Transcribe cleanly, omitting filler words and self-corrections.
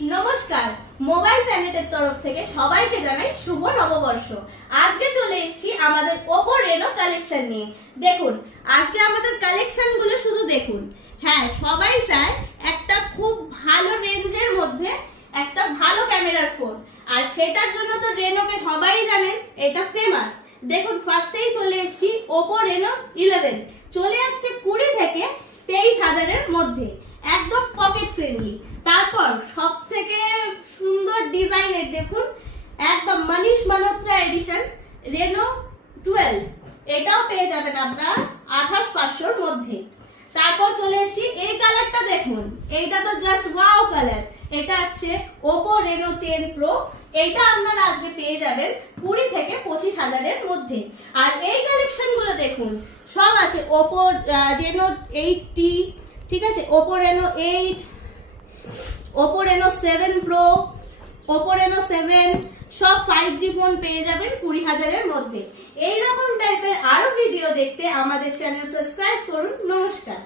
নমস্কার, মোবাইল প্ল্যানেটের তরফ থেকে সবাইকে জানাই শুভ নববর্ষ। আজকে চলে এসেছি আমাদের ওপো রেনো কালেকশন নিয়ে। দেখুন, আজকে আমাদের কালেকশন গুলো শুধু দেখুন। হ্যাঁ, সবাই চায় একটা খুব ভালো রেঞ্জের মধ্যে একটা ভালো ক্যামেরার ফোন, আর সেটার জন্য তো রেনোকে সবাই জানেন, এটা ফেমাস। দেখুন, ফার্স্টেই চলে এসেছি ওপো রেনো 11। চলে আসছে 20 থেকে 23,000-এর মধ্যে, একদম পকেট ফ্রেন্ডলি। তারপর সব থেকে সুন্দর ডিজাইনের দেখুন, একদম মনীষ মালহোত্রা এডিশন রেনো 12, এটাও পেয়ে যাবেন আপনার 28,500-র মধ্যে। তারপর চলে এসেছি এই কালারটা দেখুন, এইটা তো জাস্ট ওয়াও কালার। এটা আসছে ওপো রেনো 10 প্রো, এটা আপনারা আজকে পেয়ে যাবেন 20 থেকে 25,000-এর মধ্যে। আর এই কালেকশন গুলো দেখুন, সব আছে ওপো রেনো 8T, ঠিক আছে, Oppo Reno 8, Oppo Reno 7 pro, Oppo Reno 7, সব 5G ফোন পেয়ে যাবেন 20,000-এর মধ্যে। এইরকম টাইপের আরো ভিডিও দেখতে আমাদের চ্যানেল সাবস্ক্রাইব করুন। নমস্কার।